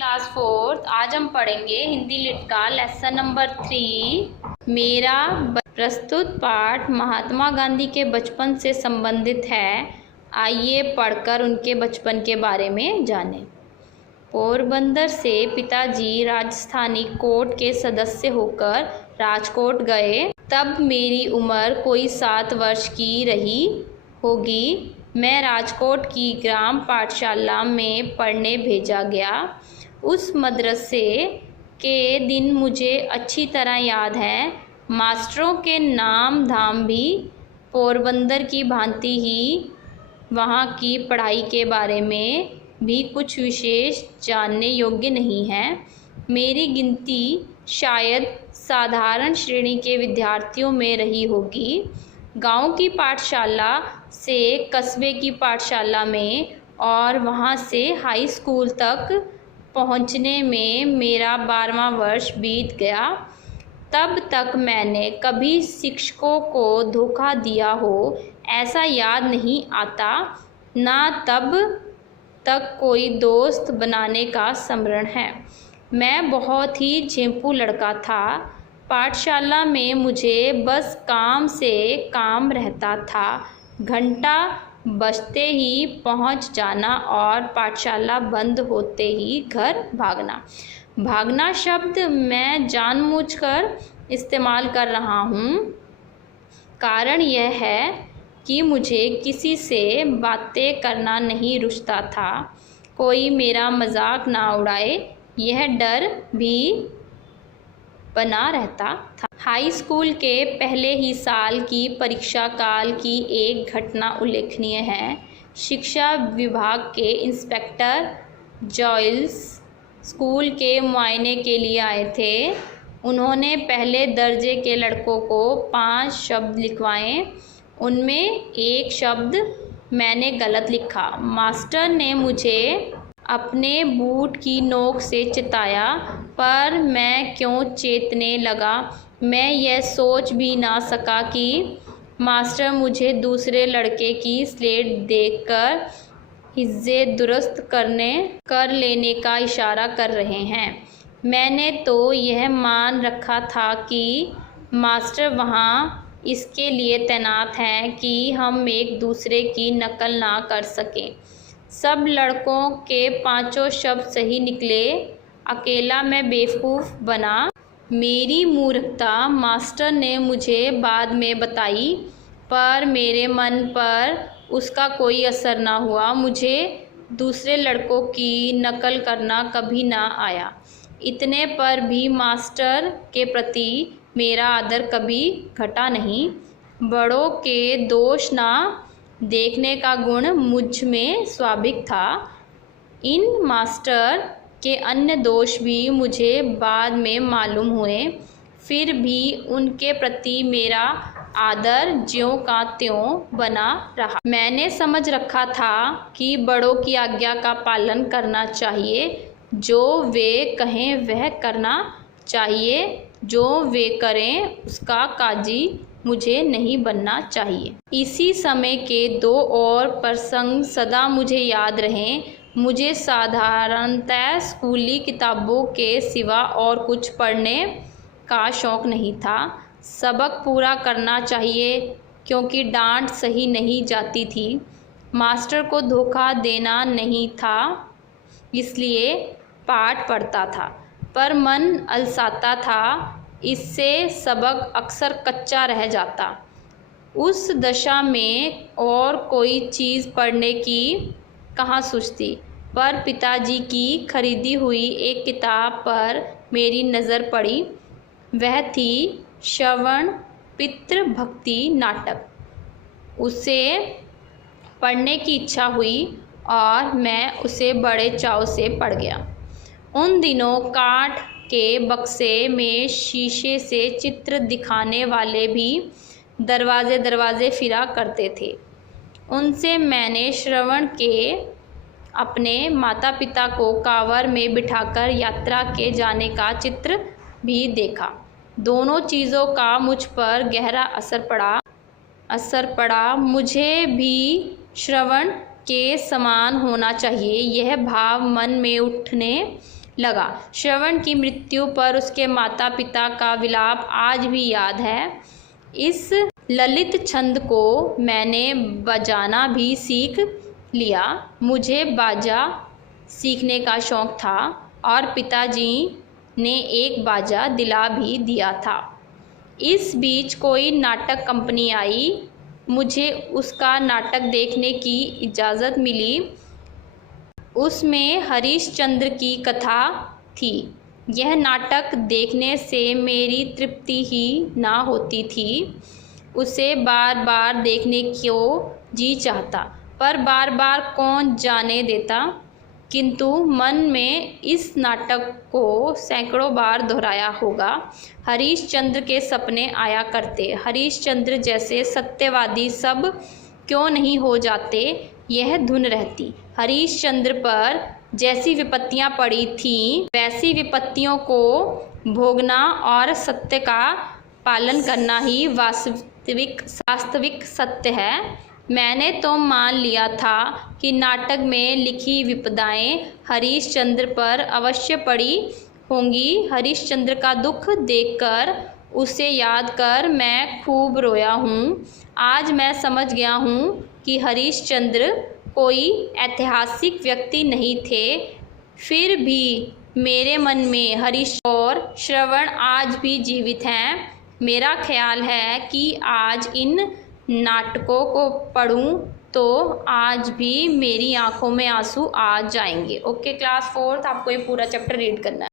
Class fourth. आज हम पढ़ेंगे हिंदी लिट का लेसन नंबर 3। मेरा प्रस्तुत पाठ महात्मा गांधी के बचपन से संबंधित है। आइए पढ़कर उनके बचपन के बारे में जानें। पोरबंदर से पिताजी राजस्थानी कोर्ट के सदस्य होकर राजकोट गए। तब मेरी उम्र कोई 7 वर्ष की रही होगी। मैं राजकोट की ग्राम पाठशाला में पढ़ने भेजा गया। उस मदरसे के दिन मुझे अच्छी तरह याद है। मास्टरों के नाम धाम भी पोरबंदर की भांति ही वहाँ की पढ़ाई के बारे में भी कुछ विशेष जानने योग्य नहीं है। मेरी गिनती शायद साधारण श्रेणी के विद्यार्थियों में रही होगी। गांव की पाठशाला से कस्बे की पाठशाला में और वहां से हाई स्कूल तक पहुंचने में मेरा 12वां वर्ष बीत गया। तब तक मैंने कभी शिक्षकों को धोखा दिया हो ऐसा याद नहीं आता, ना तब तक कोई दोस्त बनाने का स्मरण है। मैं बहुत ही झेंपू लड़का था। पाठशाला में मुझे बस काम से काम रहता था। घंटा बजते ही पहुंच जाना और पाठशाला बंद होते ही घर भागना। भागना शब्द मैं जानबूझकर इस्तेमाल कर रहा हूँ। कारण यह है कि मुझे किसी से बातें करना नहीं रुचता था। कोई मेरा मजाक ना उड़ाए, यह डर भी बना रहता था। हाई स्कूल के पहले ही साल की परीक्षा काल की एक घटना उल्लेखनीय है। शिक्षा विभाग के इंस्पेक्टर जॉयल्स स्कूल के मुआयने के लिए आए थे। उन्होंने पहले दर्जे के लड़कों को 5 शब्द लिखवाए। उनमें एक शब्द मैंने गलत लिखा। मास्टर ने मुझे अपने बूट की नोक से चिताया, पर मैं क्यों चेतने लगा मैं यह सोच भी ना सका कि मास्टर मुझे दूसरे लड़के की स्लेट देखकर हिज्जे दुरुस्त कर लेने का इशारा कर रहे हैं। मैंने तो यह मान रखा था कि मास्टर वहाँ इसके लिए तैनात हैं कि हम एक दूसरे की नकल ना कर सकें। सब लड़कों के 5 शब्द सही निकले, अकेला मैं बेवकूफ़ बना। मेरी मूर्खता मास्टर ने मुझे बाद में बताई, पर मेरे मन पर उसका कोई असर ना हुआ। मुझे दूसरे लड़कों की नकल करना कभी ना आया। इतने पर भी मास्टर के प्रति मेरा आदर कभी घटा नहीं। बड़ों के दोष ना देखने का गुण मुझ में स्वाभाविक था। इन मास्टर के अन्य दोष भी मुझे बाद में मालूम हुए। फिर भी उनके प्रति मेरा आदर ज्यों का त्यों बना रहा। मैंने समझ रखा था कि बड़ों की आज्ञा का पालन करना चाहिए। जो वे कहें वह करना चाहिए। जो वे करें उसका काजी मुझे नहीं बनना चाहिए। इसी समय के 2 और प्रसंग सदा मुझे याद रहें। मुझे साधारणतः स्कूली किताबों के सिवा और कुछ पढ़ने का शौक़ नहीं था। सबक पूरा करना चाहिए क्योंकि डांट सही नहीं जाती थी। मास्टर को धोखा देना नहीं था, इसलिए पाठ पढ़ता था, पर मन अलसाता था। इससे सबक अक्सर कच्चा रह जाता। उस दशा में और कोई चीज़ पढ़ने की कहाँ सूझती। पर पिताजी की खरीदी हुई एक किताब पर मेरी नज़र पड़ी। वह थी श्रवण पितृ भक्ति नाटक। उसे पढ़ने की इच्छा हुई और मैं उसे बड़े चाव से पढ़ गया। उन दिनों काठ के बक्से में शीशे से चित्र दिखाने वाले भी दरवाजे फिरा करते थे। उनसे मैंने श्रवण के अपने माता पिता को कांवर में बिठाकर यात्रा के जाने का चित्र भी देखा। दोनों चीज़ों का मुझ पर गहरा असर पड़ा। मुझे भी श्रवण के समान होना चाहिए, यह भाव मन में उठने लगा। श्रवण की मृत्यु पर उसके माता पिता का विलाप आज भी याद है। इस ललित छंद को मैंने बजाना भी सीख लिया। मुझे बाजा सीखने का शौक़ था और पिताजी ने एक बाजा दिला भी दिया था। इस बीच कोई नाटक कंपनी आई, मुझे उसका नाटक देखने की इजाज़त मिली। उसमें हरीशचंद्र की कथा थी। यह नाटक देखने से मेरी तृप्ति ही ना होती थी, उसे बार बार देखने को जी चाहता, पर बार बार कौन जाने देता। किंतु मन में इस नाटक को सैकड़ों बार दोहराया होगा। हरीशचंद्र के सपने आया करते, हरीशचंद्र जैसे सत्यवादी सब क्यों नहीं हो जाते, यह धुन रहती। हरीशचंद्र पर जैसी विपत्तियां पड़ी थीं, वैसी विपत्तियों को भोगना और सत्य का पालन करना ही वास्तविक सत्य है। मैंने तो मान लिया था कि नाटक में लिखी विपदाएं हरीशचंद्र पर अवश्य पड़ी होंगी। हरीशचंद्र का दुख देखकर, उसे याद कर मैं खूब रोया हूँ। आज मैं समझ गया हूँ कि हरीशचंद्र कोई ऐतिहासिक व्यक्ति नहीं थे, फिर भी मेरे मन में हरीश और श्रवण आज भी जीवित हैं। मेरा ख्याल है कि आज इन नाटकों को पढ़ूं तो आज भी मेरी आंखों में आंसू आ जाएंगे। ओके क्लास 4th, आपको ये पूरा चैप्टर रीड करना है।